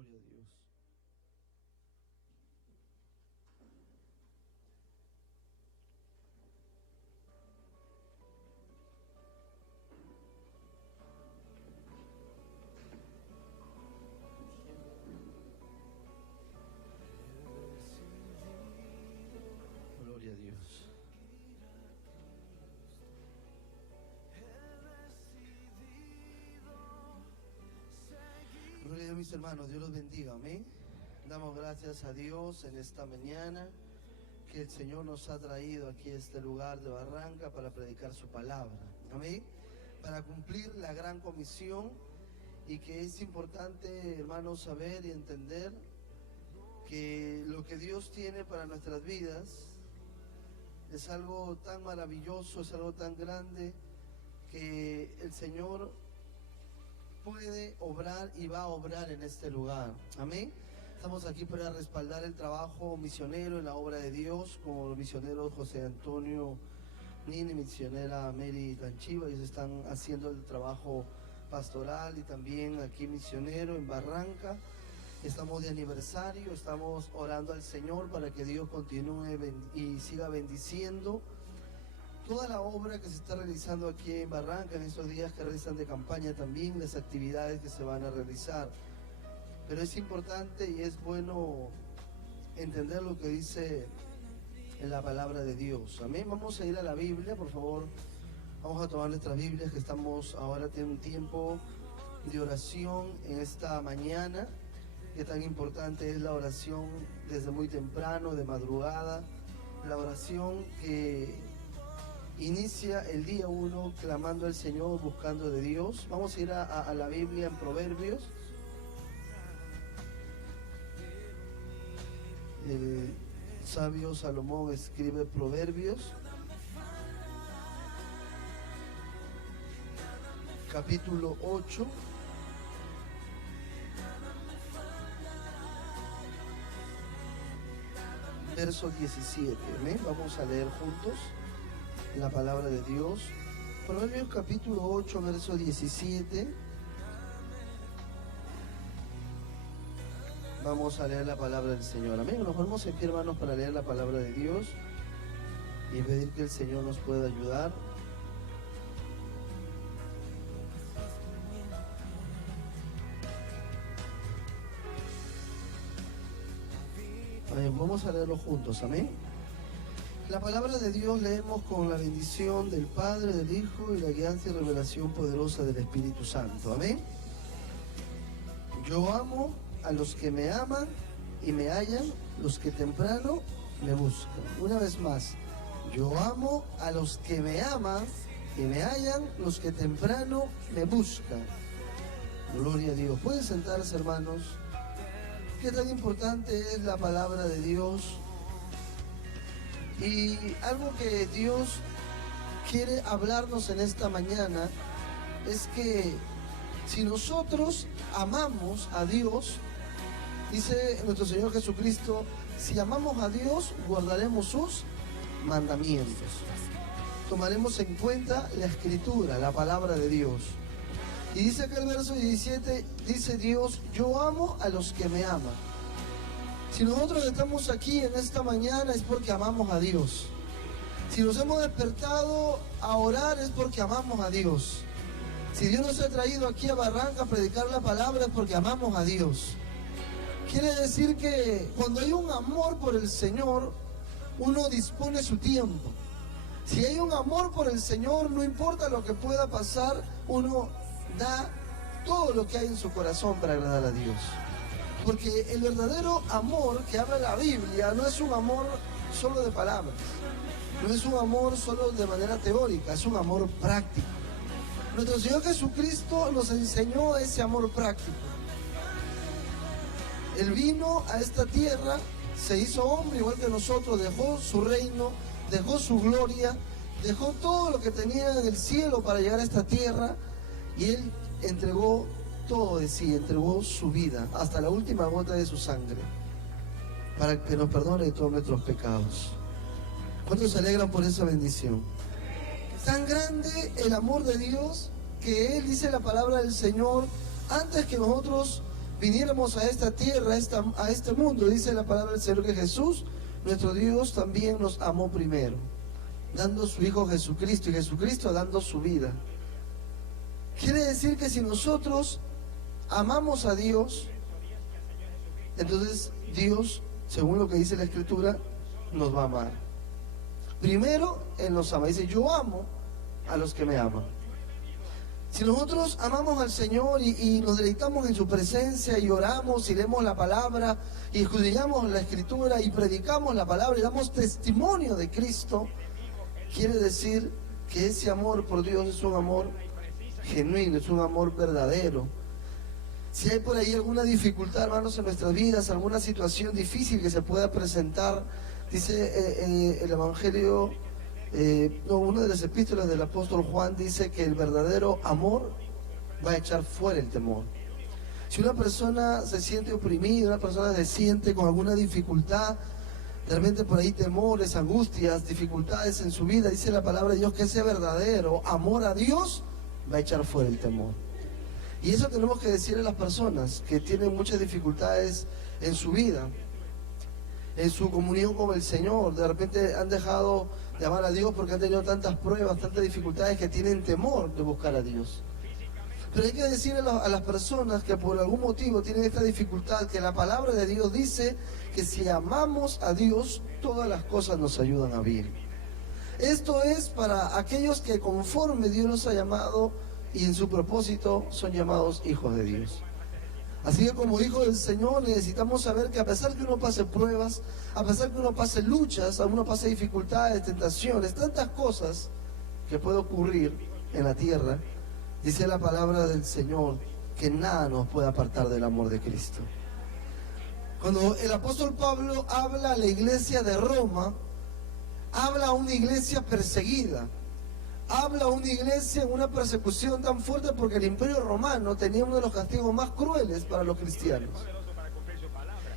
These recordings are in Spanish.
Gloria a Dios. Gloria a Dios. Gloria a Dios, mis hermanos, Dios los bendiga, amén. Damos gracias a Dios en esta mañana que el Señor nos ha traído aquí a este lugar de Barranca para predicar su palabra, amén, para cumplir la gran comisión, y que es importante, hermanos, saber y entender que lo que Dios tiene para nuestras vidas es algo tan maravilloso, es algo tan grande, que el Señor puede obrar y va a obrar en este lugar, amén. Estamos aquí para respaldar el trabajo misionero en la obra de Dios, como los misioneros José Antonio Nini, misionera Mary Tanchiva. Ellos están haciendo el trabajo pastoral y también aquí misionero en Barranca. Estamos de aniversario, estamos orando al Señor para que Dios continúe y siga bendiciendo toda la obra que se está realizando aquí en Barranca en estos días que restan de campaña, también las actividades que se van a realizar. Pero es importante y es bueno entender lo que dice en la palabra de Dios, amén. Vamos a ir a la Biblia, por favor. Vamos a tomar nuestras Biblias, que estamos ahora teniendo un tiempo de oración en esta mañana, que tan importante es la oración desde muy temprano, de madrugada, la oración que inicia el día 1 clamando al Señor, buscando de Dios. Vamos a ir a la Biblia en Proverbios. El sabio Salomón escribe Proverbios, capítulo 8, verso 17. ¿Amén? Vamos a leer juntos la palabra de Dios. Proverbios capítulo 8, verso 17. Vamos a leer la palabra del Señor, amén. Nos ponemos en pie, hermanos, para leer la palabra de Dios y pedir que el Señor nos pueda ayudar. Amén. Vamos a leerlo juntos, amén. La palabra de Dios leemos con la bendición del Padre, del Hijo y la guianza y revelación poderosa del Espíritu Santo, amén. Yo amo a los que me aman y me hallan, los que temprano me buscan. Una vez más, yo amo a los que me aman y me hallan, los que temprano me buscan. Gloria a Dios. Pueden sentarse, hermanos. Qué tan importante es la palabra de Dios. Y algo que Dios quiere hablarnos en esta mañana es que si nosotros amamos a Dios, dice nuestro Señor Jesucristo, si amamos a Dios, guardaremos sus mandamientos. Tomaremos en cuenta la Escritura, la palabra de Dios. Y dice acá el verso 17, dice Dios, yo amo a los que me aman. Si nosotros estamos aquí en esta mañana es porque amamos a Dios. Si nos hemos despertado a orar es porque amamos a Dios. Si Dios nos ha traído aquí a Barranca a predicar la palabra es porque amamos a Dios. Quiere decir que cuando hay un amor por el Señor, uno dispone su tiempo. Si hay un amor por el Señor, no importa lo que pueda pasar, uno da todo lo que hay en su corazón para agradar a Dios. Porque el verdadero amor que habla la Biblia no es un amor solo de palabras, no es un amor solo de manera teórica, es un amor práctico. Nuestro Señor Jesucristo nos enseñó ese amor práctico. Él vino a esta tierra, se hizo hombre igual que nosotros, dejó su reino, dejó su gloria, dejó todo lo que tenía en el cielo para llegar a esta tierra, y Él entregó todo de sí, entregó su vida hasta la última gota de su sangre para que nos perdone de todos nuestros pecados. ¿Cuántos se alegran por esa bendición? Tan grande el amor de Dios que Él, dice la palabra del Señor, antes que nosotros viniéramos a esta tierra, a este mundo, dice la palabra del Señor que Jesús, nuestro Dios, también nos amó primero, dando su Hijo Jesucristo, y Jesucristo dando su vida. Quiere decir que si nosotros amamos a Dios, entonces Dios, según lo que dice la Escritura, nos va a amar. Primero, Él nos ama. Dice, yo amo a los que me aman. Si nosotros amamos al Señor y nos deleitamos en su presencia y oramos y leemos la palabra y estudiamos la Escritura y predicamos la palabra y damos testimonio de Cristo, quiere decir que ese amor por Dios es un amor genuino, es un amor verdadero. Si hay por ahí alguna dificultad, hermanos, en nuestras vidas, alguna situación difícil que se pueda presentar, dice el Evangelio, una de las epístolas del apóstol Juan dice que el verdadero amor va a echar fuera el temor. Si una persona se siente oprimida, una persona se siente con alguna dificultad, de repente por ahí temores, angustias, dificultades en su vida, dice la palabra de Dios que ese verdadero amor a Dios va a echar fuera el temor. Y eso tenemos que decirle a las personas que tienen muchas dificultades en su vida, en su comunión con el Señor. De repente han dejado de amar a Dios porque han tenido tantas pruebas, tantas dificultades que tienen temor de buscar a Dios. Pero hay que decirle a las personas que por algún motivo tienen esta dificultad, que la palabra de Dios dice que si amamos a Dios, todas las cosas nos ayudan a bien. Esto es para aquellos que conforme Dios los ha llamado y en su propósito son llamados hijos de Dios. Así que como hijos del Señor necesitamos saber que a pesar que uno pase pruebas, a pesar que uno pase luchas, a uno pase dificultades, tentaciones, tantas cosas que puede ocurrir en la tierra, dice la palabra del Señor que nada nos puede apartar del amor de Cristo. Cuando el apóstol Pablo habla a la iglesia de Roma, habla a una iglesia perseguida, habla a una iglesia en una persecución tan fuerte porque el Imperio Romano tenía uno de los castigos más crueles para los cristianos.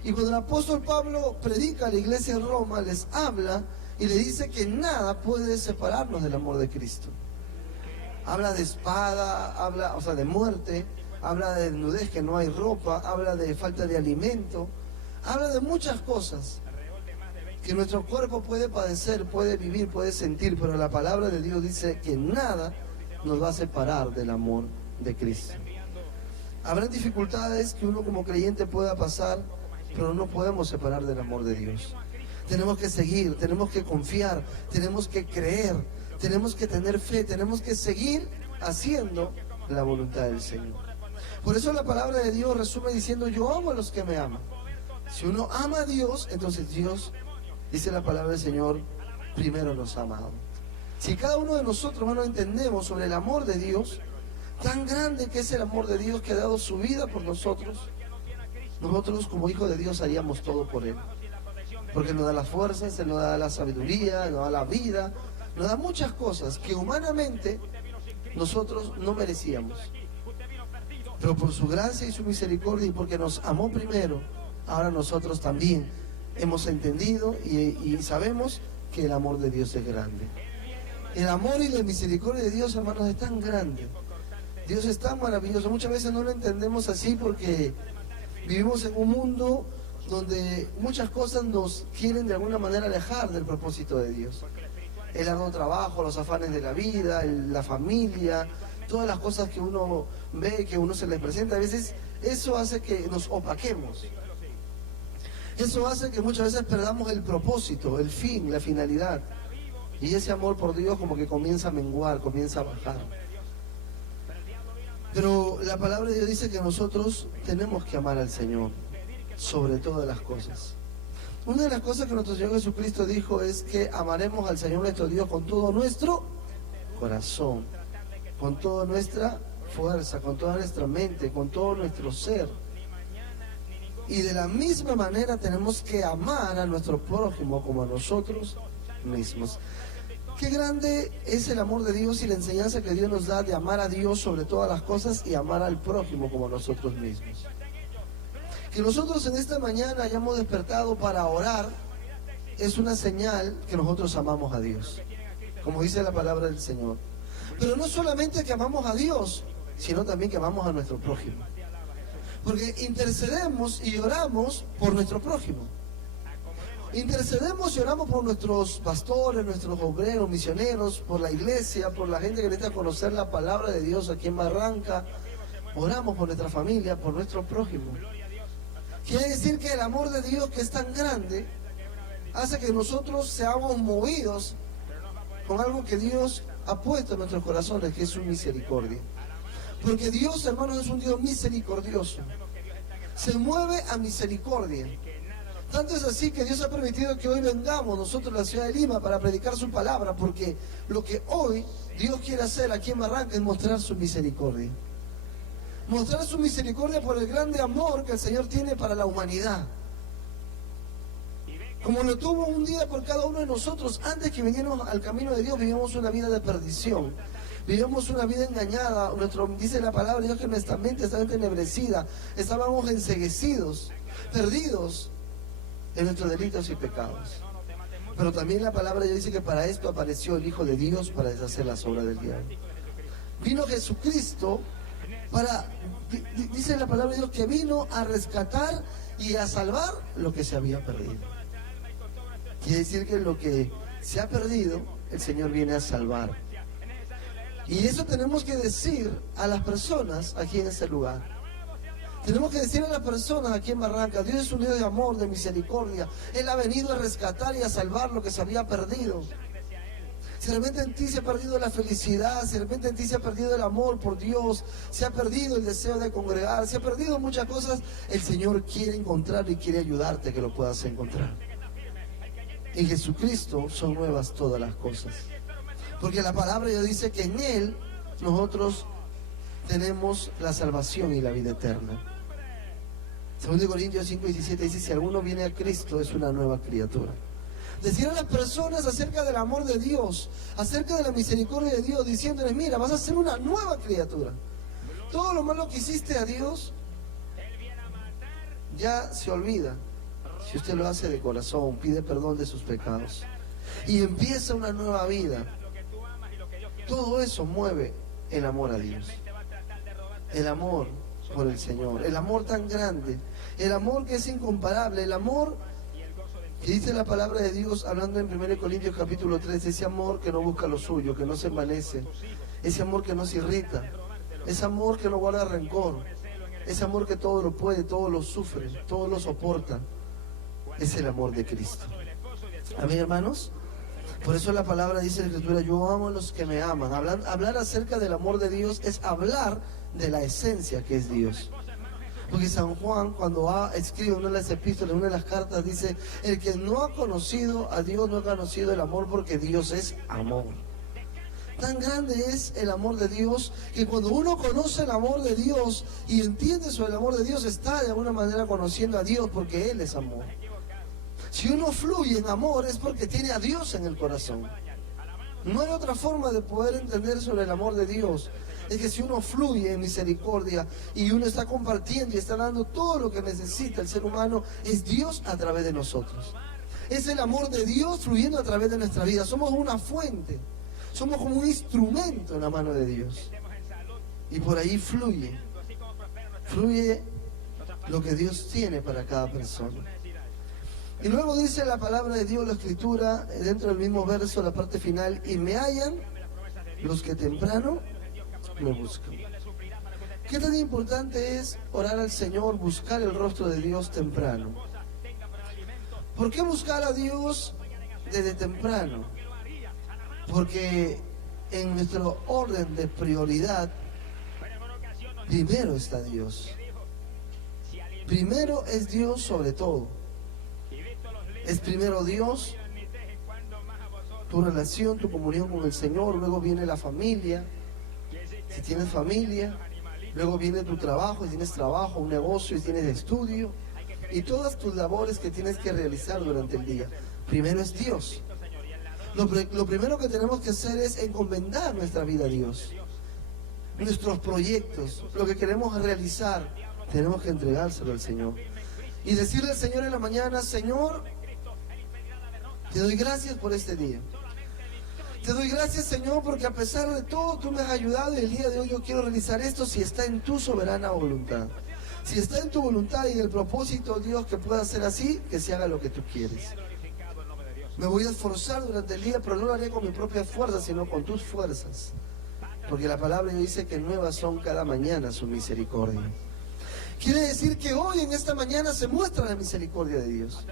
Y cuando el apóstol Pablo predica a la iglesia de Roma, les habla y le dice que nada puede separarnos del amor de Cristo. Habla de espada, habla, de muerte, habla de desnudez, que no hay ropa, habla de falta de alimento, habla de muchas cosas que nuestro cuerpo puede padecer, puede vivir, puede sentir, pero la palabra de Dios dice que nada nos va a separar del amor de Cristo. Habrán dificultades que uno como creyente pueda pasar, pero no podemos separar del amor de Dios. Tenemos que seguir, tenemos que confiar, tenemos que creer, tenemos que tener fe, tenemos que seguir haciendo la voluntad del Señor. Por eso la palabra de Dios resume diciendo, yo amo a los que me aman. Si uno ama a Dios, entonces Dios, dice la palabra del Señor, primero nos ha amado. Si cada uno de nosotros, hermanos, entendemos sobre el amor de Dios, tan grande que es el amor de Dios que ha dado su vida por nosotros, nosotros como hijos de Dios haríamos todo por Él. Porque nos da las fuerzas, Él nos da la sabiduría, nos da la vida, nos da muchas cosas que humanamente nosotros no merecíamos. Pero por su gracia y su misericordia y porque nos amó primero, ahora nosotros también hemos entendido y sabemos que el amor de Dios es grande. El amor y la misericordia de Dios, hermanos, es tan grande. Dios es tan maravilloso. Muchas veces no lo entendemos así porque vivimos en un mundo donde muchas cosas nos quieren de alguna manera alejar del propósito de Dios. El arduo trabajo, los afanes de la vida, la familia, todas las cosas que uno ve, que uno se les presenta, a veces eso hace que nos opaquemos. Eso hace que muchas veces perdamos el propósito, el fin, la finalidad. Y ese amor por Dios como que comienza a menguar, comienza a bajar. Pero la palabra de Dios dice que nosotros tenemos que amar al Señor sobre todas las cosas. Una de las cosas que nuestro Señor Jesucristo dijo es que amaremos al Señor nuestro Dios con todo nuestro corazón, con toda nuestra fuerza, con toda nuestra mente, con todo nuestro ser. Y de la misma manera tenemos que amar a nuestro prójimo como a nosotros mismos. Qué grande es el amor de Dios y la enseñanza que Dios nos da de amar a Dios sobre todas las cosas y amar al prójimo como a nosotros mismos. Que nosotros en esta mañana hayamos despertado para orar es una señal que nosotros amamos a Dios, como dice la palabra del Señor. Pero no solamente que amamos a Dios, sino también que amamos a nuestro prójimo. Porque intercedemos y oramos por nuestro prójimo. Intercedemos y oramos por nuestros pastores, nuestros obreros, misioneros, por la iglesia, por la gente que necesita conocer la palabra de Dios aquí en Barranca. Oramos por nuestra familia, por nuestro prójimo. Quiere decir que el amor de Dios, que es tan grande, hace que nosotros seamos movidos con algo que Dios ha puesto en nuestros corazones, que es su misericordia. Porque Dios, hermanos, es un Dios misericordioso. Se mueve a misericordia. Tanto es así que Dios ha permitido que hoy vengamos nosotros a la ciudad de Lima para predicar su palabra, porque lo que hoy Dios quiere hacer aquí en Barranca es mostrar su misericordia. Mostrar su misericordia por el grande amor que el Señor tiene para la humanidad. Como lo tuvo un día por cada uno de nosotros, antes que viniéramos al camino de Dios, vivíamos una vida de perdición. Vivíamos una vida engañada. Dice la palabra de Dios que nuestra mente estaba entenebrecida. Estábamos enceguecidos, perdidos en nuestros delitos y pecados. Pero también la palabra de Dios dice que para esto apareció el Hijo de Dios, para deshacer las obras del diablo. Vino Jesucristo dice la palabra de Dios, que vino a rescatar y a salvar lo que se había perdido. Quiere decir que lo que se ha perdido, el Señor viene a salvar. Y eso tenemos que decir a las personas aquí en este lugar. Tenemos que decir a las personas aquí en Barranca: Dios es un Dios de amor, de misericordia. Él ha venido a rescatar y a salvar lo que se había perdido. Si de repente en ti se ha perdido la felicidad, si de repente en ti se ha perdido el amor por Dios, se ha perdido el deseo de congregar, se ha perdido muchas cosas, el Señor quiere encontrar y quiere ayudarte a que lo puedas encontrar. En Jesucristo son nuevas todas las cosas. Porque la palabra de Dios dice que en Él nosotros tenemos la salvación y la vida eterna. 2 Corintios 5:17 dice: si alguno viene a Cristo, es una nueva criatura. Decir a las personas acerca del amor de Dios, acerca de la misericordia de Dios, diciéndoles: mira, vas a ser una nueva criatura. Todo lo malo que hiciste a Dios ya se olvida si usted lo hace de corazón, pide perdón de sus pecados y empieza una nueva vida. Todo eso mueve el amor a Dios, el amor por el Señor, el amor tan grande, el amor que es incomparable, el amor que dice la palabra de Dios, hablando en 1 Corintios capítulo 3, ese amor que no busca lo suyo, que no se envanece, ese amor que no se irrita, ese amor que no guarda rencor, ese amor que todo lo puede, todo lo sufre, todo lo soporta, es el amor de Cristo. Amén, hermanos. Por eso la palabra dice en la Escritura: yo amo a los que me aman. Hablar acerca del amor de Dios es hablar de la esencia que es Dios. Porque San Juan, cuando escribe una de las epístolas, una de las cartas, dice: el que no ha conocido a Dios no ha conocido el amor, porque Dios es amor. Tan grande es el amor de Dios, que cuando uno conoce el amor de Dios y entiende sobre el amor de Dios, está de alguna manera conociendo a Dios, porque Él es amor. Si uno fluye en amor, es porque tiene a Dios en el corazón. No hay otra forma de poder entender sobre el amor de Dios. Es que si uno fluye en misericordia y uno está compartiendo y está dando todo lo que necesita el ser humano, es Dios a través de nosotros. Es el amor de Dios fluyendo a través de nuestra vida. Somos una fuente, somos como un instrumento en la mano de Dios. Y por ahí fluye lo que Dios tiene para cada persona. Y luego dice la palabra de Dios, la Escritura, dentro del mismo verso, la parte final: y me hallan los que temprano me buscan. ¿Qué tan importante es orar al Señor, buscar el rostro de Dios temprano? ¿Por qué buscar a Dios desde temprano? Porque en nuestro orden de prioridad, primero está Dios. Primero es Dios sobre todo. Es primero Dios, tu relación, tu comunión con el Señor, luego viene la familia, si tienes familia, luego viene tu trabajo, si tienes trabajo, un negocio, si tienes estudio, y todas tus labores que tienes que realizar durante el día. Primero es Dios. Lo primero que tenemos que hacer es encomendar nuestra vida a Dios. Nuestros proyectos, lo que queremos realizar, tenemos que entregárselo al Señor. Y decirle al Señor en la mañana: Señor, te doy gracias por este día. Te doy gracias, Señor, porque a pesar de todo tú me has ayudado, y el día de hoy yo quiero realizar esto si está en tu soberana voluntad. Si está en tu voluntad y en el propósito, Dios, que pueda ser así, que se haga lo que tú quieres. Me voy a esforzar durante el día, pero no lo haré con mi propia fuerza, sino con tus fuerzas. Porque la palabra dice que nuevas son cada mañana su misericordia. Quiere decir que hoy, en esta mañana, se muestra la misericordia de Dios.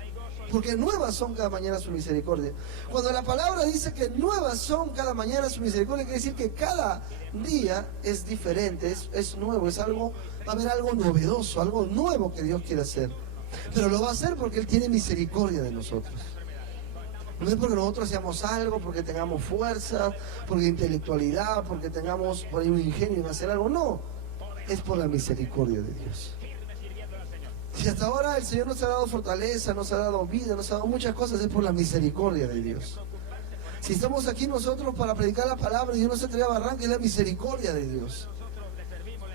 Porque nuevas son cada mañana su misericordia. Cuando la palabra dice que nuevas son cada mañana su misericordia, quiere decir que cada día es diferente, es nuevo, es algo, va a haber algo novedoso, algo nuevo que Dios quiere hacer. Pero lo va a hacer porque Él tiene misericordia de nosotros. No es porque nosotros hacemos algo, porque tengamos fuerza, porque intelectualidad, porque tengamos por ahí un ingenio en hacer algo. No, es por la misericordia de Dios. Si hasta ahora el Señor nos ha dado fortaleza, nos ha dado vida, nos ha dado muchas cosas, es por la misericordia de Dios. Si estamos aquí nosotros para predicar la palabra y Dios nos ha traído a Barranca, es la misericordia de Dios.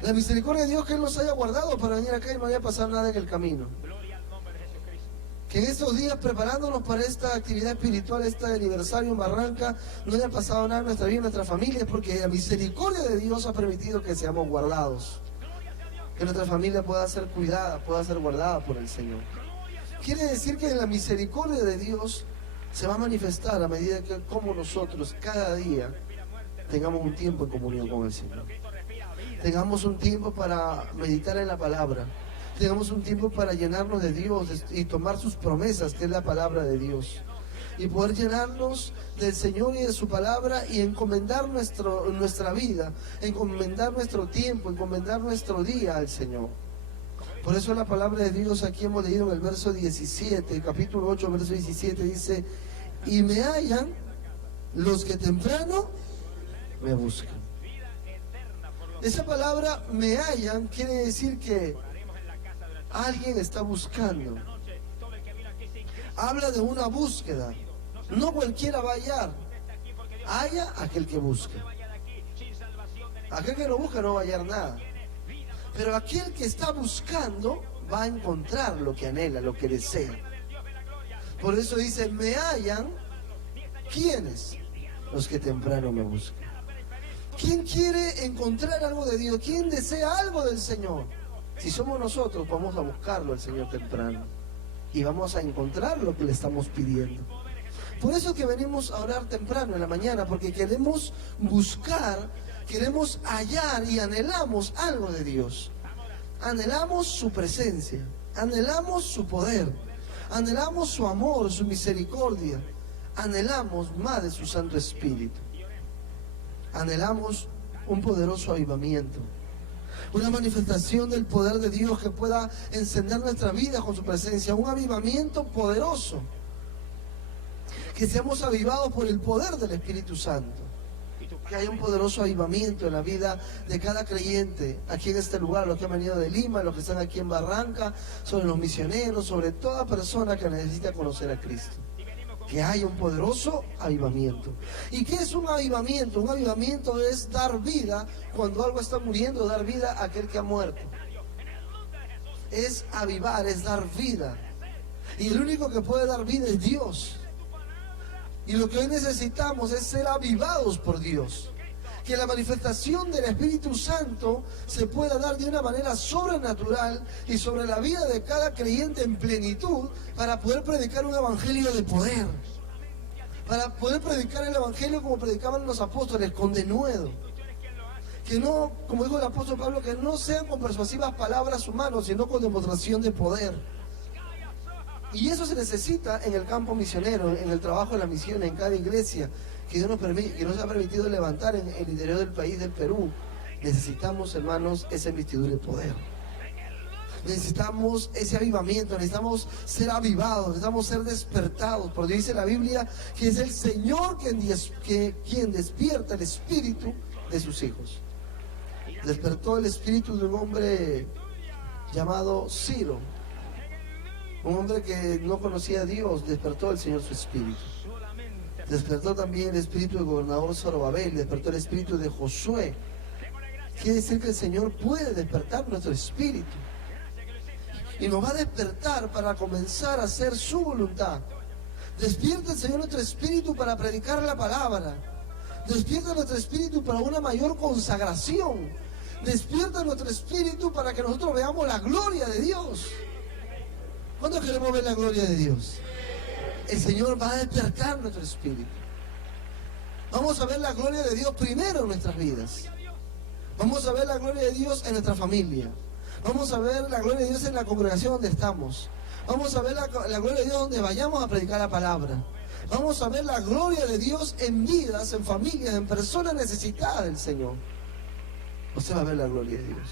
La misericordia de Dios que Él nos haya guardado para venir acá y no haya pasado nada en el camino. Que en estos días, preparándonos para esta actividad espiritual, este aniversario en Barranca, no haya pasado nada en nuestra vida, en nuestra familia, porque la misericordia de Dios ha permitido que seamos guardados. Que nuestra familia pueda ser cuidada, pueda ser guardada por el Señor. Quiere decir que la misericordia de Dios se va a manifestar a medida que como nosotros cada día tengamos un tiempo en comunión con el Señor. Tengamos un tiempo para meditar en la palabra. Tengamos un tiempo para llenarnos de Dios y tomar sus promesas, que es la palabra de Dios. Y poder llenarnos del Señor y de su palabra y encomendar nuestra vida, encomendar nuestro tiempo, encomendar nuestro día al Señor. Por eso la palabra de Dios aquí hemos leído en el verso 17, capítulo 8, verso 17, dice: y me hallan los que temprano me buscan. Esa palabra me hallan quiere decir que alguien está buscando. Habla de una búsqueda. No cualquiera va a hallar. Halla aquel que busca. Aquel que no busca no va a hallar nada. Pero aquel que está buscando va a encontrar lo que anhela, lo que desea. Por eso dice, me hallan. ¿Quiénes? Los que temprano me buscan. ¿Quién quiere encontrar algo de Dios? ¿Quién desea algo del Señor? Si somos nosotros, vamos a buscarlo al Señor temprano. Y vamos a encontrar lo que le estamos pidiendo. Por eso que venimos a orar temprano en la mañana, porque queremos buscar, queremos hallar y anhelamos algo de Dios. Anhelamos su presencia, anhelamos su poder, anhelamos su amor, su misericordia, anhelamos más de su Santo Espíritu. Anhelamos un poderoso avivamiento, una manifestación del poder de Dios que pueda encender nuestra vida con su presencia, un avivamiento poderoso. Que seamos avivados por el poder del Espíritu Santo. Que haya un poderoso avivamiento en la vida de cada creyente aquí en este lugar, los que han venido de Lima, los que están aquí en Barranca, sobre los misioneros, sobre toda persona que necesita conocer a Cristo. Que haya un poderoso avivamiento. ¿Y qué es un avivamiento? Un avivamiento es dar vida cuando algo está muriendo, dar vida a aquel que ha muerto. Es avivar, es dar vida. Y el único que puede dar vida es Dios. Y lo que hoy necesitamos es ser avivados por Dios. Que la manifestación del Espíritu Santo se pueda dar de una manera sobrenatural y sobre la vida de cada creyente en plenitud para poder predicar un evangelio de poder. Para poder predicar el evangelio como predicaban los apóstoles, con denuedo. Que no, como dijo el apóstol Pablo, que no sean con persuasivas palabras humanas, sino con demostración de poder. Y eso se necesita en el campo misionero, en el trabajo de la misión, en cada iglesia que Dios nos ha permitido levantar en el interior del país del Perú. Necesitamos, hermanos, esa investidura de poder. Necesitamos ese avivamiento, necesitamos ser avivados, necesitamos ser despertados. Porque dice la Biblia que es el Señor quien despierta el espíritu de sus hijos. Despertó el espíritu de un hombre llamado Ciro. Un hombre que no conocía a Dios, despertó el Señor su espíritu. Despertó también el espíritu del gobernador Zorobabel, despertó el espíritu de Josué. Quiere decir que el Señor puede despertar nuestro espíritu. Y nos va a despertar para comenzar a hacer su voluntad. Despierta el Señor nuestro espíritu para predicar la palabra. Despierta nuestro espíritu para una mayor consagración. Despierta nuestro espíritu para que nosotros veamos la gloria de Dios. ¿Cuándo queremos ver la gloria de Dios? El Señor va a despertar nuestro espíritu. Vamos a ver la gloria de Dios primero en nuestras vidas. Vamos a ver la gloria de Dios en nuestra familia. Vamos a ver la gloria de Dios en la congregación donde estamos. Vamos a ver la gloria de Dios donde vayamos a predicar la palabra. Vamos a ver la gloria de Dios en vidas, en familias, en personas necesitadas del Señor. Usted va a ver la gloria de Dios.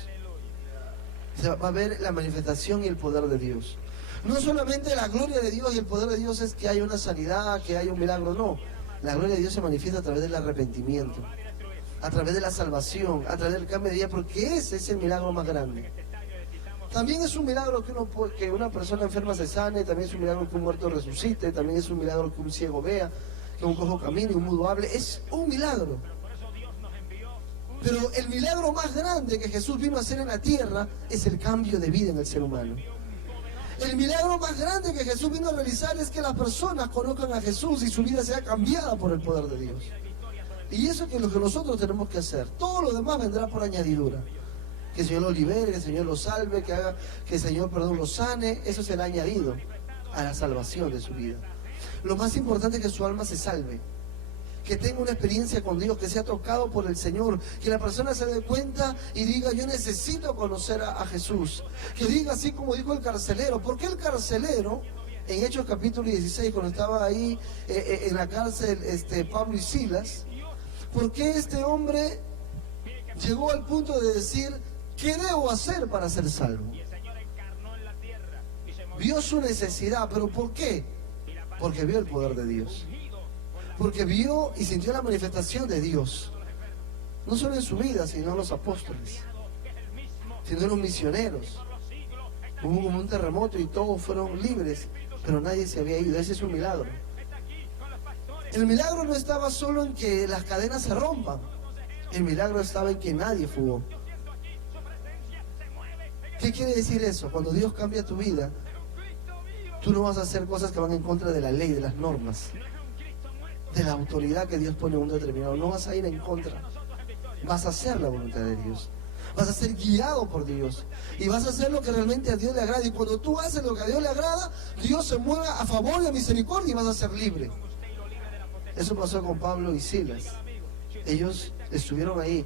Usted va a ver la manifestación y el poder de Dios. No solamente la gloria de Dios y el poder de Dios es que haya una sanidad, que haya un milagro, no. La gloria de Dios se manifiesta a través del arrepentimiento, a través de la salvación, a través del cambio de vida, porque ese es el milagro más grande. También es un milagro que una persona enferma se sane, también es un milagro que un muerto resucite, también es un milagro que un ciego vea, que un cojo camine, un mudo hable. Es un milagro. Pero el milagro más grande que Jesús vino a hacer en la tierra es el cambio de vida en el ser humano. El milagro más grande que Jesús vino a realizar es que las personas conozcan a Jesús y su vida sea cambiada por el poder de Dios. Y eso es lo que nosotros tenemos que hacer. Todo lo demás vendrá por añadidura. Que el Señor lo libere, que el Señor lo salve, que el Señor, lo sane. Eso será añadido a la salvación de su vida. Lo más importante es que su alma se salve, que tenga una experiencia con Dios, que sea tocado por el Señor, que la persona se dé cuenta y diga: yo necesito conocer a Jesús. Que diga así como dijo el carcelero. ¿Por qué el carcelero, en Hechos capítulo 16, cuando estaba ahí en la cárcel Pablo y Silas, por qué este hombre llegó al punto de decir: ¿qué debo hacer para ser salvo? Vio su necesidad, pero ¿por qué? Porque vio el poder de Dios. Porque vio y sintió la manifestación de Dios. No solo en su vida, sino en los apóstoles, sino en los misioneros. Hubo como un terremoto y todos fueron libres, pero nadie se había ido. Ese es un milagro. El milagro no estaba solo en que las cadenas se rompan. El milagro estaba en que nadie fugó. ¿Qué quiere decir eso? Cuando Dios cambia tu vida, tú no vas a hacer cosas que van en contra de la ley, de las normas, de la autoridad que Dios pone en un determinado. No vas a ir en contra. Vas a hacer la voluntad de Dios. Vas a ser guiado por Dios. Y vas a hacer lo que realmente a Dios le agrada. Y cuando tú haces lo que a Dios le agrada, Dios se mueve a favor de misericordia y vas a ser libre. Eso pasó con Pablo y Silas. Ellos estuvieron ahí,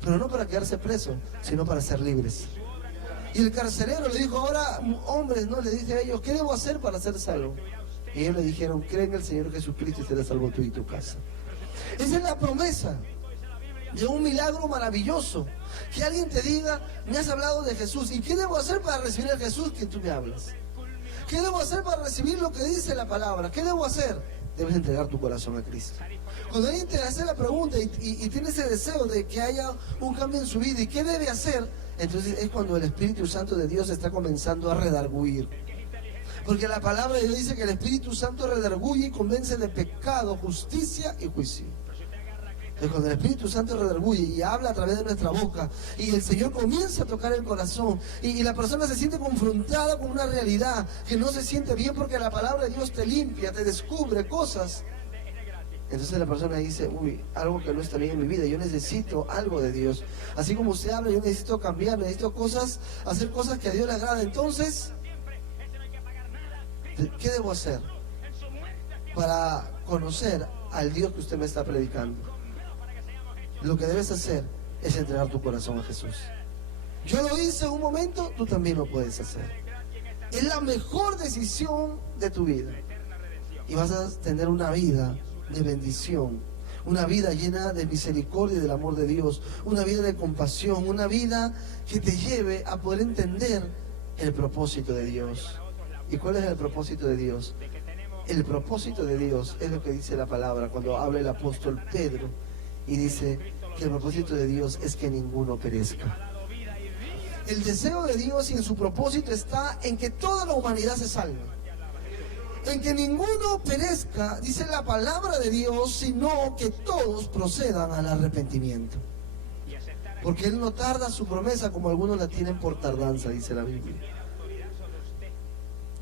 pero no para quedarse presos, sino para ser libres. Y el carcelero le dijo: ahora, hombres, no, le dice a ellos: ¿qué debo hacer para ser salvo? Y ellos le dijeron: cree en el Señor Jesucristo y serás salvo tú y tu casa. Esa es la promesa de un milagro maravilloso. Que alguien te diga: me has hablado de Jesús, ¿y qué debo hacer para recibir a Jesús que tú me hablas? ¿Qué debo hacer para recibir lo que dice la palabra? ¿Qué debo hacer? Debes entregar tu corazón a Cristo. Cuando alguien te hace la pregunta y tiene ese deseo de que haya un cambio en su vida, ¿y qué debe hacer? Entonces es cuando el Espíritu Santo de Dios está comenzando a redarguir. Porque la palabra de Dios dice que el Espíritu Santo redarguye y convence de pecado, justicia y juicio. Entonces cuando el Espíritu Santo redarguye y habla a través de nuestra boca, y el Señor comienza a tocar el corazón, y la persona se siente confrontada con una realidad que no se siente bien, porque la palabra de Dios te limpia, te descubre cosas. Entonces la persona dice: uy, algo que no está bien en mi vida, yo necesito algo de Dios. Así como usted habla, yo necesito cambiar, necesito hacer cosas que a Dios le agrada. Entonces, ¿qué debo hacer para conocer al Dios que usted me está predicando? Lo que debes hacer es entregar tu corazón a Jesús. Yo lo hice en un momento, tú también lo puedes hacer. Es la mejor decisión de tu vida. Y vas a tener una vida de bendición, una vida llena de misericordia y del amor de Dios, una vida de compasión, una vida que te lleve a poder entender el propósito de Dios. ¿Y cuál es el propósito de Dios? El propósito de Dios es lo que dice la palabra cuando habla el apóstol Pedro y dice que el propósito de Dios es que ninguno perezca. El deseo de Dios y en su propósito está en que toda la humanidad se salve, en que ninguno perezca, dice la palabra de Dios, sino que todos procedan al arrepentimiento. Porque Él no tarda su promesa como algunos la tienen por tardanza, dice la Biblia.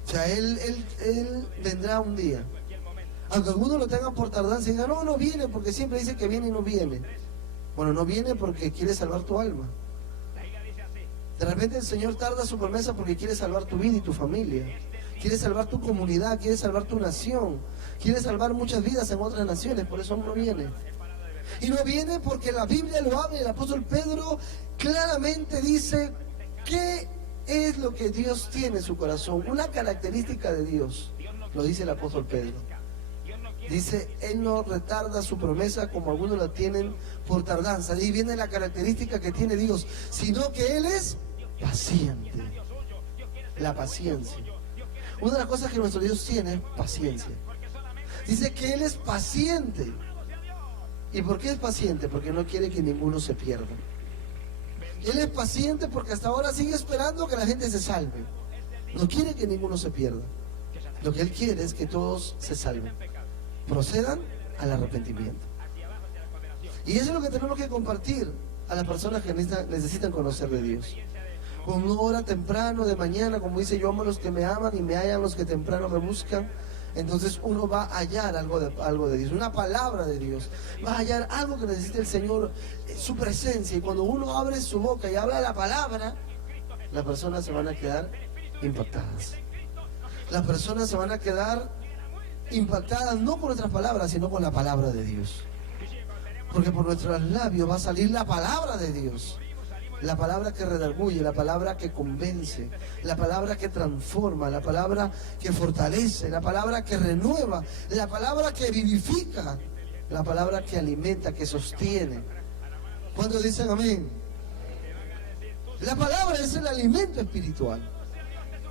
O sea, Él vendrá un día. Aunque algunos lo tengan por tardanza y digan: no viene, porque siempre dice que viene y no viene. Bueno, no viene porque quiere salvar tu alma. De repente el Señor tarda su promesa porque quiere salvar tu vida y tu familia. Quiere salvar tu comunidad, quiere salvar tu nación. Quiere salvar muchas vidas en otras naciones, por eso no viene. Y no viene porque la Biblia lo habla. El apóstol Pedro claramente dice qué es lo que Dios tiene en su corazón. Una característica de Dios, lo dice el apóstol Pedro. Dice, Él no retarda su promesa como algunos la tienen por tardanza. Ahí viene la característica que tiene Dios, sino que Él es paciente. La paciencia. Una de las cosas que nuestro Dios tiene es paciencia. Dice que Él es paciente. ¿Y por qué es paciente? Porque no quiere que ninguno se pierda. Él es paciente porque hasta ahora sigue esperando que la gente se salve. No quiere que ninguno se pierda. Lo que Él quiere es que todos se salven, procedan al arrepentimiento. Y eso es lo que tenemos que compartir a las personas que necesitan conocer de Dios. Con una hora temprano de mañana, como dice, yo amo a los que me aman y me hallan los que temprano me buscan. Entonces uno va a hallar algo de Dios, una palabra de Dios. Va a hallar algo que necesita el Señor, su presencia. Y cuando uno abre su boca y habla la palabra, las personas se van a quedar impactadas. Las personas se van a quedar impactadas no por nuestras palabras, sino con la palabra de Dios. Porque por nuestros labios va a salir la palabra de Dios. La palabra que redarguye, la palabra que convence, la palabra que transforma, la palabra que fortalece, la palabra que renueva, la palabra que vivifica, la palabra que alimenta, que sostiene. ¿Cuántos dicen amén? La palabra es el alimento espiritual,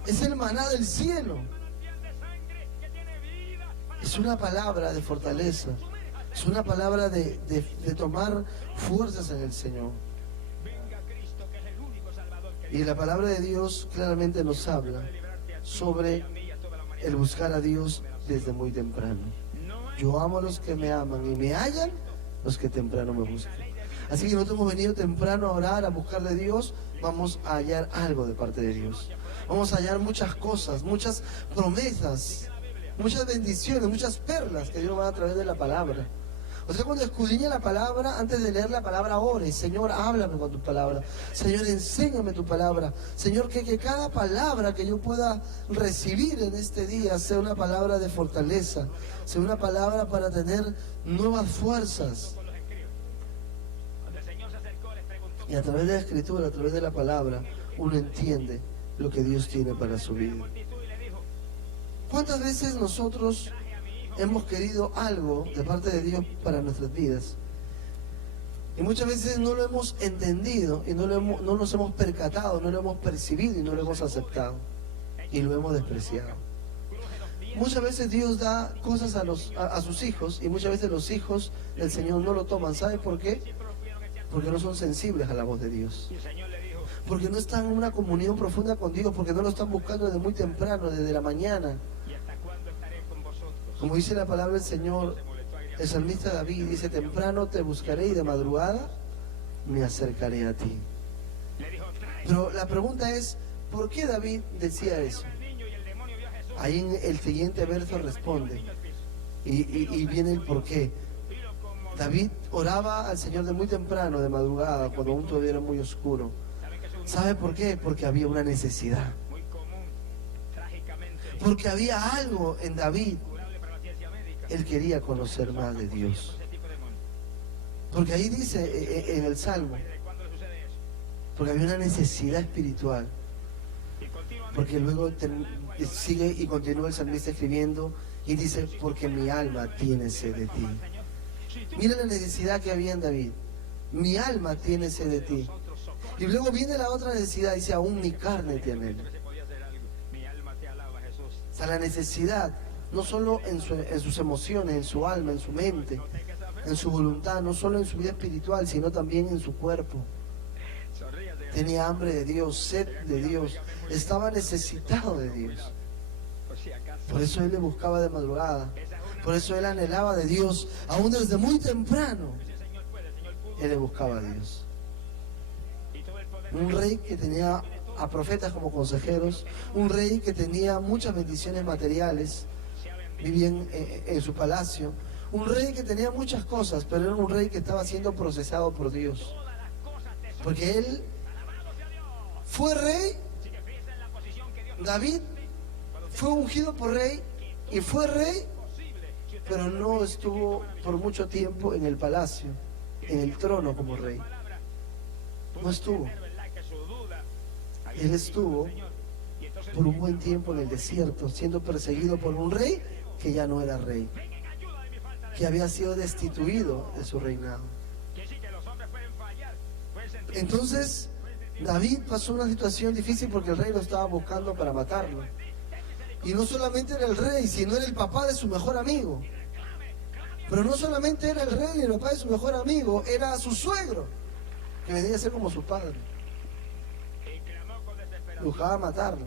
es el maná del cielo, es una palabra de fortaleza, es una palabra de tomar fuerzas en el Señor. Y la palabra de Dios claramente nos habla sobre el buscar a Dios desde muy temprano. Yo amo a los que me aman y me hallan los que temprano me buscan. Así que nosotros hemos venido temprano a orar, a buscar de Dios. Vamos a hallar algo de parte de Dios. Vamos a hallar muchas cosas, muchas promesas, muchas bendiciones, muchas perlas que Dios nos va a través de la palabra. O sea, cuando escudriñe la palabra, antes de leer la palabra, ore. Señor, háblame con tu palabra. Señor, enséñame tu palabra. Señor, que cada palabra que yo pueda recibir en este día sea una palabra de fortaleza, sea una palabra para tener nuevas fuerzas. Y a través de la escritura, a través de la palabra, uno entiende lo que Dios tiene para su vida. ¿Cuántas veces nosotros hemos querido algo de parte de Dios para nuestras vidas? Y muchas veces no lo hemos entendido y no nos hemos percatado, no lo hemos percibido y no lo hemos aceptado. Y lo hemos despreciado. Muchas veces Dios da cosas a sus hijos y muchas veces los hijos del Señor no lo toman. ¿Sabe por qué? Porque no son sensibles a la voz de Dios. Porque no están en una comunión profunda con Dios, porque no lo están buscando desde muy temprano, desde la mañana. Como dice la palabra del Señor, el salmista David dice, temprano te buscaré y de madrugada me acercaré a ti. Pero la pregunta es, ¿por qué David decía eso? Ahí en el siguiente verso responde, y viene el por qué. David oraba al Señor de muy temprano, de madrugada, cuando aún todavía era muy oscuro. ¿Sabe por qué? Porque había una necesidad. Porque había algo en David. Él quería conocer más de Dios. Porque ahí dice en el Salmo, porque había una necesidad espiritual. Porque luego sigue y continúa el salmista escribiendo y dice, porque mi alma tiene sed de ti. Mira la necesidad que había en David. Mi alma tiene sed de ti. Y luego viene la otra necesidad, dice, aún mi carne te anhela. O sea, la necesidad, no solo en sus emociones, en su alma, en su mente, en su voluntad, no solo en su vida espiritual, sino también en su cuerpo. Tenía hambre de Dios, sed de Dios, estaba necesitado de Dios. Por eso él le buscaba de madrugada, por eso él anhelaba de Dios, aún desde muy temprano, él le buscaba a Dios. Un rey que tenía a profetas como consejeros, un rey que tenía muchas bendiciones materiales, vivía en su palacio, un rey que tenía muchas cosas, pero era un rey que estaba siendo procesado por Dios, porque él fue rey, David fue ungido por rey y fue rey, pero no estuvo por mucho tiempo en el palacio, en el trono como rey. No estuvo. Él estuvo por un buen tiempo en el desierto, siendo perseguido por un rey que ya no era rey, que había sido destituido de su reinado. Entonces David pasó una situación difícil porque el rey lo estaba buscando para matarlo. Y no solamente era el rey, sino era el papá de su mejor amigo. Pero no solamente era el rey y el papá de su mejor amigo, era su suegro, que venía a ser como su padre. Buscaba matarlo,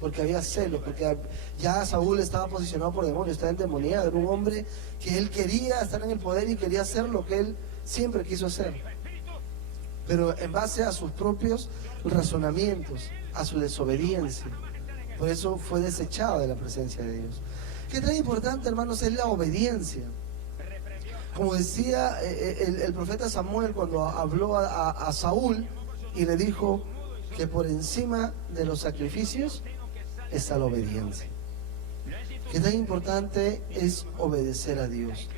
porque había celos, porque ya Saúl estaba posicionado por demonios, estaba endemoniado, era un hombre que él quería estar en el poder y quería hacer lo que él siempre quiso hacer, pero en base a sus propios razonamientos, a su desobediencia. Por eso fue desechado de la presencia de Dios. ¿Qué tan importante, hermanos, es la obediencia? Como decía el profeta Samuel cuando habló a Saúl y le dijo que por encima de los sacrificios está la obediencia. ¿Qué tan importante es obedecer a Dios?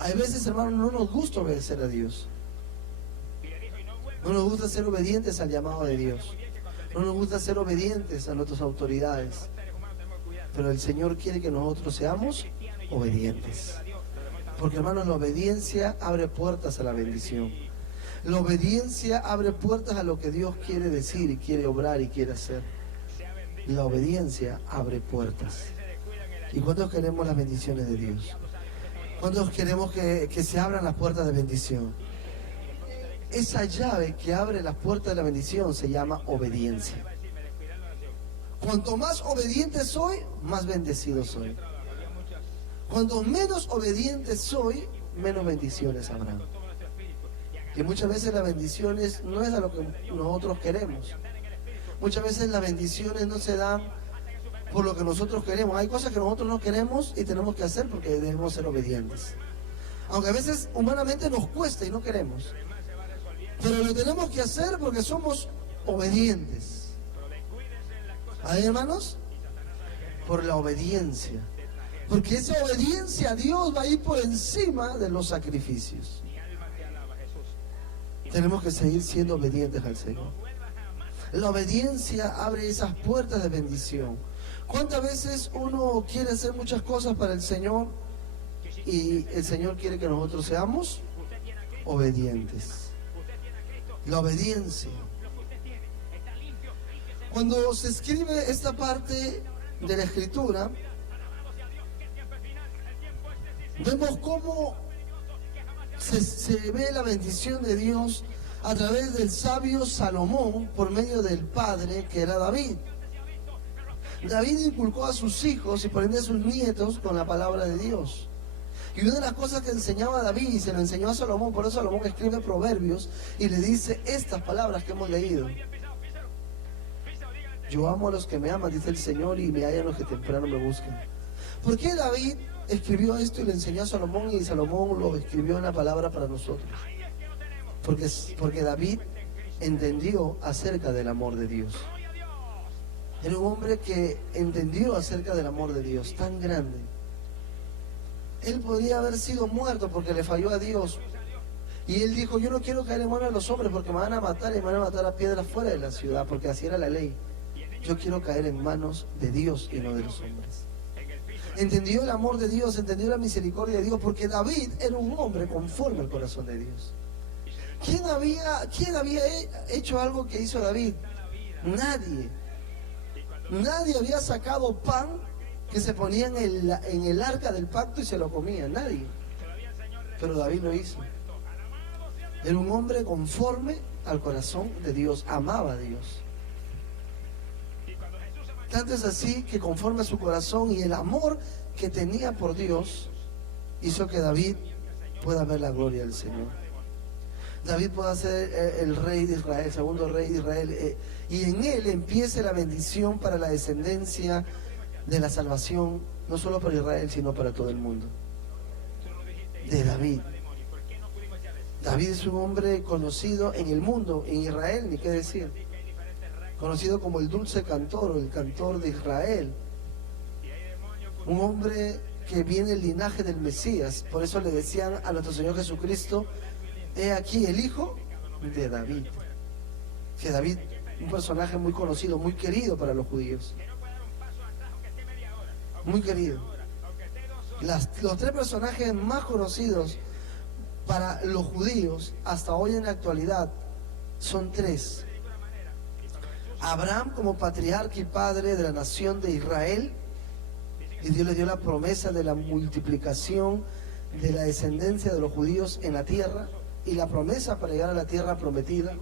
Hay veces, hermanos, no nos gusta obedecer a Dios. No nos gusta ser obedientes al llamado de Dios. No nos gusta ser obedientes a nuestras autoridades. Pero el Señor quiere que nosotros seamos obedientes. Porque, hermanos, la obediencia abre puertas a la bendición. La obediencia abre puertas a lo que Dios quiere decir y quiere obrar y quiere hacer. La obediencia abre puertas. ¿Y cuántos queremos las bendiciones de Dios? ¿Cuántos queremos que se abran las puertas de bendición? Esa llave que abre las puertas de la bendición se llama obediencia. Cuanto más obediente soy, más bendecido soy. Cuanto menos obediente soy, menos bendiciones habrá. Que muchas veces las bendiciones no es a lo que nosotros queremos. Muchas veces las bendiciones no se dan por lo que nosotros queremos. Hay cosas que nosotros no queremos y tenemos que hacer porque debemos ser obedientes. Aunque a veces humanamente nos cuesta y no queremos. Pero lo tenemos que hacer porque somos obedientes. ¿Ahí, hermanos? Por la obediencia. Porque esa obediencia a Dios va a ir por encima de los sacrificios. Tenemos que seguir siendo obedientes al Señor. La obediencia abre esas puertas de bendición. ¿Cuántas veces uno quiere hacer muchas cosas para el Señor y el Señor quiere que nosotros seamos obedientes? La obediencia. Cuando se escribe esta parte de la Escritura, vemos cómo se ve la bendición de Dios a través del sabio Salomón por medio del padre que era David. David inculcó a sus hijos y por ende a sus nietos con la palabra de Dios. Y una de las cosas que enseñaba David y se lo enseñó a Salomón, por eso Salomón escribe Proverbios y le dice estas palabras que hemos leído. Yo amo a los que me aman, dice el Señor, y me hallan los que temprano me buscan. ¿Por qué David escribió esto y le enseñó a Salomón y Salomón lo escribió en la palabra para nosotros? Porque David entendió acerca del amor de Dios. Era un hombre que entendió acerca del amor de Dios tan grande. Él podía haber sido muerto porque le falló a Dios. Y él dijo, yo no quiero caer en manos de los hombres porque me van a matar y me van a matar a piedras fuera de la ciudad, porque así era la ley. Yo quiero caer en manos de Dios y no de los hombres. Entendió el amor de Dios, entendió la misericordia de Dios, porque David era un hombre conforme al corazón de Dios. ¿Quién había hecho algo que hizo David? Nadie. Nadie había sacado pan que se ponía en el arca del pacto y se lo comía. Nadie. Pero David lo hizo. Era un hombre conforme al corazón de Dios. Amaba a Dios. Tanto es así que conforme a su corazón y el amor que tenía por Dios, hizo que David pueda ver la gloria del Señor. David pueda ser el rey de Israel, el segundo rey de Israel, y en él empiece la bendición para la descendencia de la salvación, no solo para Israel, sino para todo el mundo. De David. David es un hombre conocido en el mundo, en Israel, ni qué decir. conocido como el dulce cantor o el cantor de Israel. Un hombre que viene del linaje del Mesías. Por eso le decían a nuestro Señor Jesucristo: he aquí el hijo de David. Que David, un personaje muy conocido, muy querido para los judíos. Muy querido. Los tres personajes más conocidos para los judíos hasta hoy en la actualidad son tres. Abraham como patriarca y padre de la nación de Israel, y Dios le dio la promesa de la multiplicación de la descendencia de los judíos en la tierra y la promesa para llegar a la tierra prometida.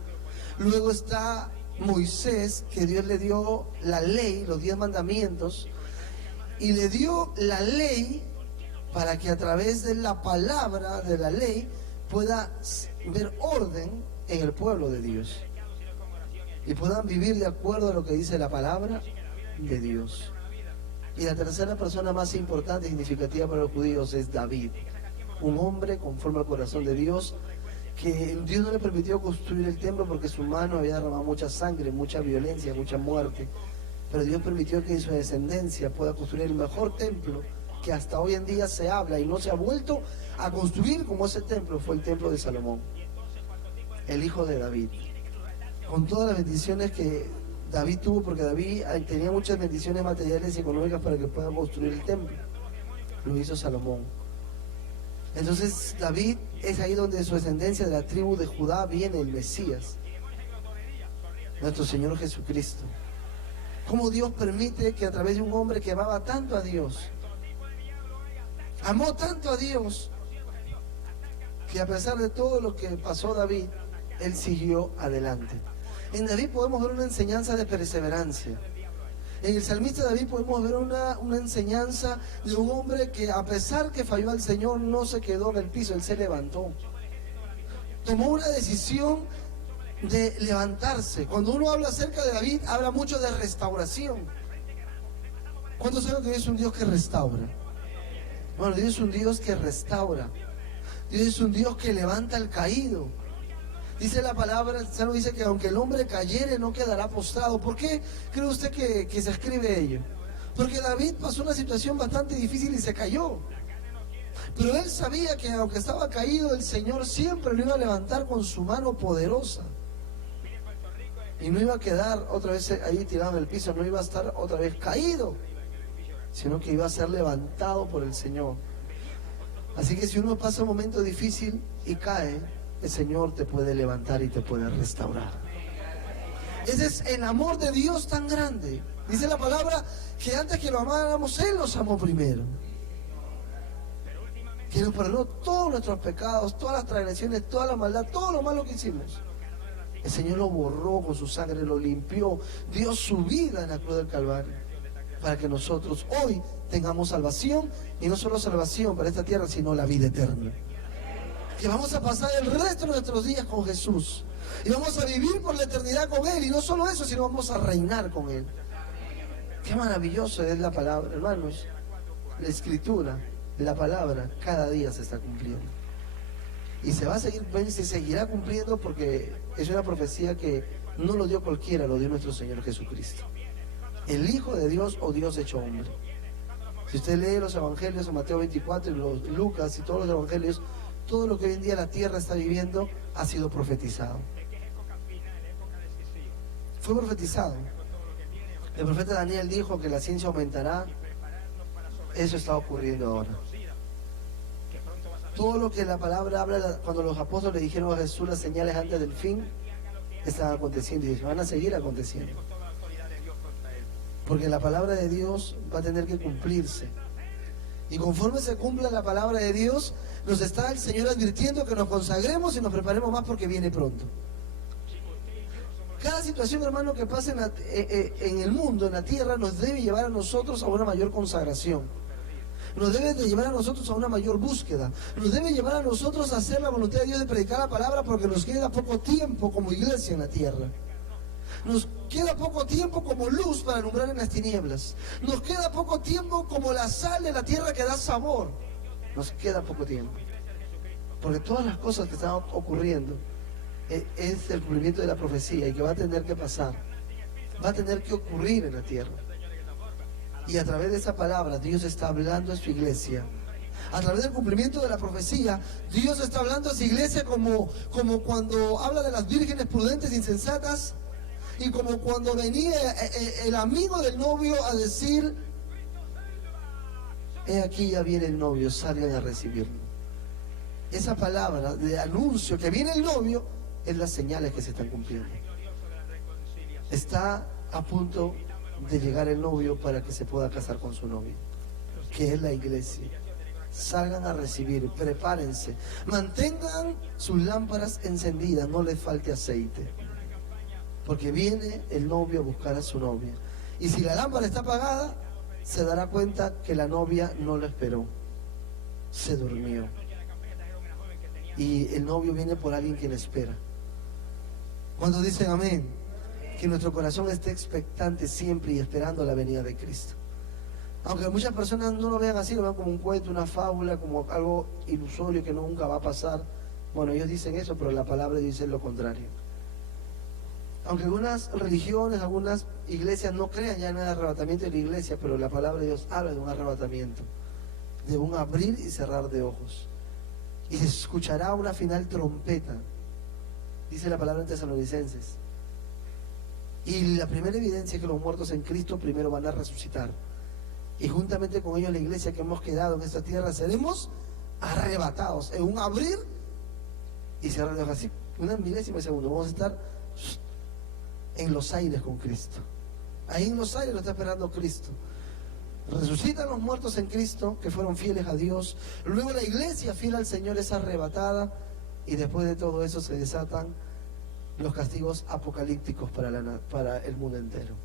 Luego está Moisés, que Dios le dio la ley, los 10 mandamientos, y le dio la ley para que a través de la palabra de la ley pueda ver orden en el pueblo de Dios y puedan vivir de acuerdo a lo que dice la palabra de Dios. Y la tercera persona más importante y significativa para los judíos es David, un hombre conforme al corazón de Dios, que Dios no le permitió construir el templo porque su mano había derramado mucha sangre, mucha violencia, mucha muerte, pero Dios permitió que su descendencia pueda construir el mejor templo que hasta hoy en día se habla y no se ha vuelto a construir como ese templo. Fue el templo de Salomón, el hijo de David, con todas las bendiciones que David tuvo, porque David tenía muchas bendiciones materiales y económicas para que pueda construir el templo. Lo hizo Salomón. Entonces David es ahí donde de su descendencia, de la tribu de Judá, viene el Mesías, nuestro Señor Jesucristo. Cómo Dios permite que a través de un hombre que amaba tanto a Dios, amó tanto a Dios, que a pesar de todo lo que pasó David, él siguió adelante. En David podemos ver una enseñanza de perseverancia. En el salmista David podemos ver una enseñanza de un hombre que, a pesar que falló al Señor, no se quedó en el piso, él se levantó. Tomó una decisión de levantarse. Cuando uno habla acerca de David, habla mucho de restauración. ¿Cuántos saben que Dios es un Dios que restaura? Bueno, Dios es un Dios que restaura. Dios es un Dios que levanta al caído. Dice la palabra, el Salmo dice que aunque el hombre cayere no quedará postrado. ¿Por qué cree usted que se escribe ello? Porque David pasó una situación bastante difícil y se cayó. Pero él sabía que aunque estaba caído, el Señor siempre lo iba a levantar con su mano poderosa. Y no iba a quedar otra vez ahí tirado en el piso, no iba a estar otra vez caído, sino que iba a ser levantado por el Señor. Así que si uno pasa un momento difícil y cae, el Señor te puede levantar y te puede restaurar. Ese es el amor de Dios tan grande. Dice la palabra que antes que lo amáramos, Él nos amó primero. Que nos perdonó todos nuestros pecados, todas las transgresiones, toda la maldad, todo lo malo que hicimos. El Señor lo borró con su sangre, lo limpió, dio su vida en la cruz del Calvario, para que nosotros hoy tengamos salvación, y no solo salvación para esta tierra, sino la vida eterna. Que vamos a pasar el resto de nuestros días con Jesús, y vamos a vivir por la eternidad con Él, y no solo eso, sino vamos a reinar con Él. Qué maravilloso es la palabra, hermanos. La Escritura, la palabra, cada día se está cumpliendo. Y se va a seguir, se seguirá cumpliendo, porque es una profecía que no lo dio cualquiera, lo dio nuestro Señor Jesucristo, el Hijo de Dios, o Dios hecho hombre. Si usted lee los evangelios, en Mateo 24 y los Lucas y todos los evangelios, todo lo que hoy en día la tierra está viviendo ha sido profetizado. Fue profetizado. El profeta Daniel dijo que la ciencia aumentará. Eso está ocurriendo ahora. Todo lo que la palabra habla, cuando los apóstoles le dijeron a Jesús las señales antes del fin, están aconteciendo y van a seguir aconteciendo. Porque la palabra de Dios va a tener que cumplirse. Y conforme se cumpla la palabra de Dios, nos está el Señor advirtiendo que nos consagremos y nos preparemos más, porque viene pronto. Cada situación, hermano, que pase en el mundo, en la tierra, nos debe llevar a nosotros a una mayor consagración. Nos debe de llevar a nosotros a una mayor búsqueda. Nos debe llevar a nosotros a hacer la voluntad de Dios, de predicar la palabra, porque nos queda poco tiempo como iglesia en la tierra. Nos queda poco tiempo como luz para alumbrar en las tinieblas. Nos queda poco tiempo como la sal de la tierra que da sabor. Nos queda poco tiempo. Porque todas las cosas que están ocurriendo es el cumplimiento de la profecía, y que va a tener que pasar. va a tener que ocurrir en la tierra. Y a través de esa palabra Dios está hablando a su iglesia. A través del cumplimiento de la profecía, Dios está hablando a su iglesia como cuando habla de las vírgenes prudentes e insensatas, y como cuando venía el amigo del novio a decir: he aquí ya viene el novio, salgan a recibirlo. Esa palabra de anuncio que viene el novio es las señales que se están cumpliendo. Está a punto de llegar el novio para que se pueda casar con su novia, que es la iglesia. Salgan a recibir, prepárense, mantengan sus lámparas encendidas, no les falte aceite, porque viene el novio a buscar a su novia. Y si la lámpara está apagada, se dará cuenta que la novia no lo esperó, se durmió. Y el novio viene por alguien que le espera. Cuando dicen amén, que nuestro corazón esté expectante siempre y esperando la venida de Cristo. Aunque muchas personas no lo vean así, lo vean como un cuento, una fábula, como algo ilusorio que nunca va a pasar. Bueno, ellos dicen eso, pero la palabra dice lo contrario. Aunque algunas religiones, algunas iglesias no crean ya en el arrebatamiento de la iglesia, pero la palabra de Dios habla de un arrebatamiento, de un abrir y cerrar de ojos. Y se escuchará una final trompeta, dice la palabra en Tesalonicenses. Y la primera evidencia es que los muertos en Cristo primero van a resucitar. Y juntamente con ellos la iglesia que hemos quedado en esta tierra seremos arrebatados en un abrir y cerrar de ojos. Así, una milésima de segundo. Vamos a estar en los aires con Cristo. Ahí en los aires lo está esperando Cristo. Resucitan los muertos en Cristo que fueron fieles a Dios. Luego la iglesia fiel al Señor es arrebatada. Y después de todo eso se desatan los castigos apocalípticos para el mundo entero.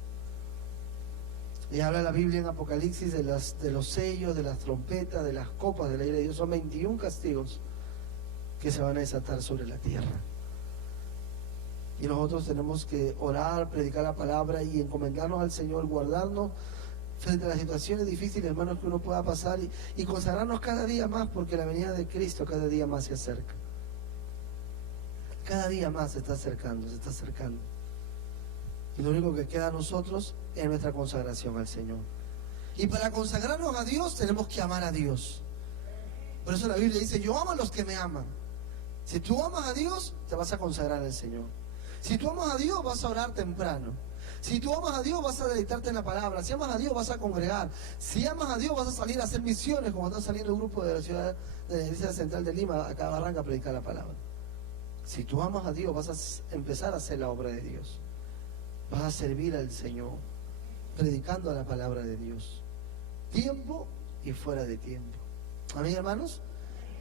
Y habla la Biblia en Apocalipsis de los sellos, de las trompetas, de las copas de la ira de Dios. Son 21 castigos que se van a desatar sobre la tierra. Y nosotros tenemos que orar, predicar la palabra y encomendarnos al Señor, guardarnos frente a las situaciones difíciles, hermanos, que uno pueda pasar, y consagrarnos cada día más, porque la venida de Cristo cada día más se acerca. Cada día más se está acercando, se está acercando. Y lo único que queda a nosotros es nuestra consagración al Señor. Y para consagrarnos a Dios tenemos que amar a Dios. Por eso la Biblia dice: yo amo a los que me aman. Si tú amas a Dios, te vas a consagrar al Señor. Si tú amas a Dios, vas a orar temprano. Si tú amas a Dios, vas a deleitarte en la palabra. Si amas a Dios, vas a congregar. Si amas a Dios, vas a salir a hacer misiones, como están saliendo el grupo de la ciudad, de la Iglesia Central de Lima, acá a Barranca, a predicar la palabra. Si tú amas a Dios, vas a empezar a hacer la obra de Dios. Vas a servir al Señor, predicando la palabra de Dios, tiempo y fuera de tiempo. Amén, hermanos.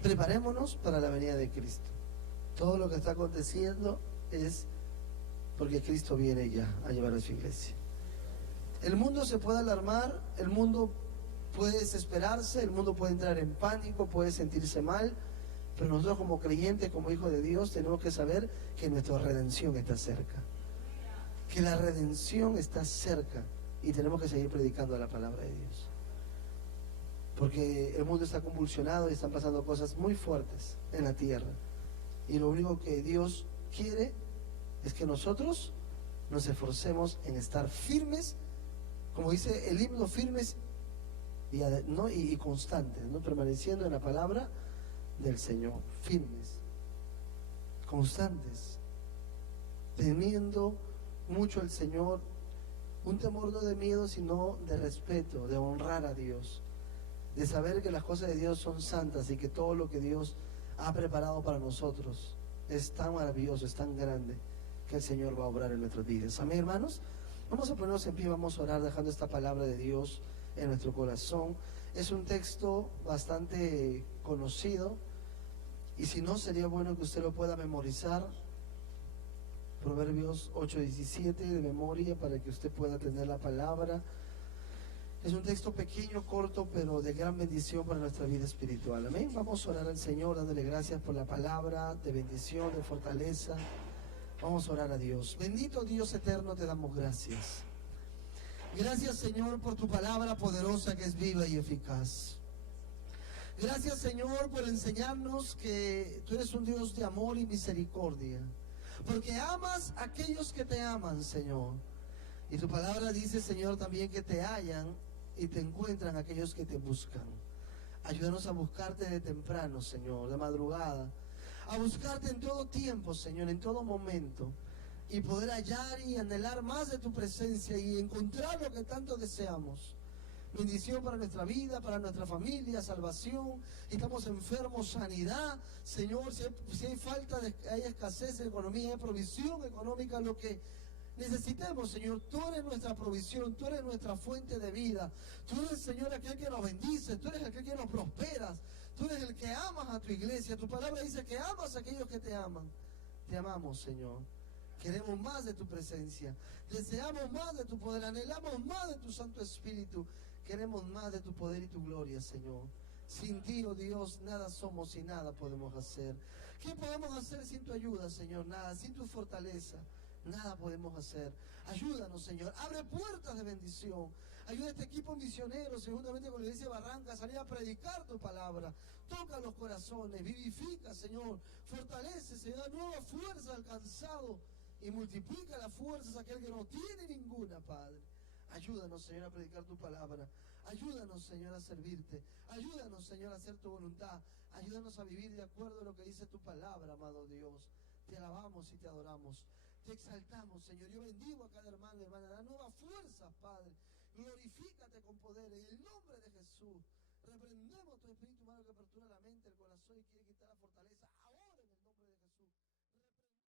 Preparémonos para la venida de Cristo. Todo lo que está aconteciendo es porque Cristo viene ya a llevar a su iglesia. El mundo se puede alarmar, el mundo puede desesperarse, el mundo puede entrar en pánico, puede sentirse mal, pero nosotros como creyentes, como hijos de Dios, tenemos que saber que nuestra redención está cerca. Que la redención está cerca y tenemos que seguir predicando la palabra de Dios. Porque el mundo está convulsionado y están pasando cosas muy fuertes en la tierra. Y lo único que Dios quiere es que nosotros nos esforcemos en estar firmes, como dice el himno, firmes y constantes, ¿no? Permaneciendo en la palabra del Señor, firmes, constantes, teniendo mucho al Señor, un temor no de miedo, sino de respeto, de honrar a Dios, de saber que las cosas de Dios son santas y que todo lo que Dios ha preparado para nosotros es tan maravilloso, es tan grande, que el Señor va a obrar en nuestras vidas. Amén, hermanos. Vamos a ponernos en pie, vamos a orar dejando esta palabra de Dios en nuestro corazón. Es un texto bastante conocido, y si no, sería bueno que usted lo pueda memorizar. Proverbios 8:17 de memoria, para que usted pueda tener la palabra. Es un texto pequeño, corto, pero de gran bendición para nuestra vida espiritual. Amén. Vamos a orar al Señor dándole gracias por la palabra de bendición, de fortaleza. Vamos a orar a Dios. Bendito Dios eterno, te damos gracias. Gracias, Señor, por tu palabra poderosa que es viva y eficaz. Gracias, Señor, por enseñarnos que tú eres un Dios de amor y misericordia, porque amas a aquellos que te aman, Señor. Y tu palabra dice, Señor, también que te hallan y te encuentran aquellos que te buscan. Ayúdanos a buscarte de temprano, Señor, de madrugada, a buscarte en todo tiempo, Señor, en todo momento, y poder hallar y anhelar más de tu presencia y encontrar lo que tanto deseamos. Bendición para nuestra vida, para nuestra familia, salvación. Estamos enfermos, sanidad. Señor, si hay falta, hay escasez de economía, hay provisión económica, lo que necesitemos, Señor. Tú eres nuestra provisión, tú eres nuestra fuente de vida. Tú eres, Señor, aquel que nos bendice, tú eres aquel que nos prosperas. Tú eres el que amas a tu iglesia. Tu palabra dice que amas a aquellos que te aman. Te amamos, Señor. Queremos más de tu presencia. Deseamos más de tu poder. Anhelamos más de tu Santo Espíritu. Queremos más de tu poder y tu gloria, Señor. Sin ti, oh Dios, nada somos y nada podemos hacer. ¿Qué podemos hacer sin tu ayuda, Señor? Nada. Sin tu fortaleza, nada podemos hacer. Ayúdanos, Señor. Abre puertas de bendición. Ayuda a este equipo misionero, juntamente con la iglesia de Barranca, a salir a predicar tu palabra. Toca los corazones, vivifica, Señor. Fortalece, Señor, da nueva fuerza al cansado y multiplica las fuerzas a aquel que no tiene ninguna, Padre. Ayúdanos, Señor, a predicar tu palabra. Ayúdanos, Señor, a servirte. Ayúdanos, Señor, a hacer tu voluntad. Ayúdanos a vivir de acuerdo a lo que dice tu palabra, amado Dios. Te alabamos y te adoramos. Te exaltamos, Señor. Yo bendigo a cada hermano y hermana. Da nuevas fuerzas, Padre. Glorifícate con poder. En el nombre de Jesús. Reprendemos tu espíritu humano que apertura la mente, el corazón y quiere quitar la fortaleza.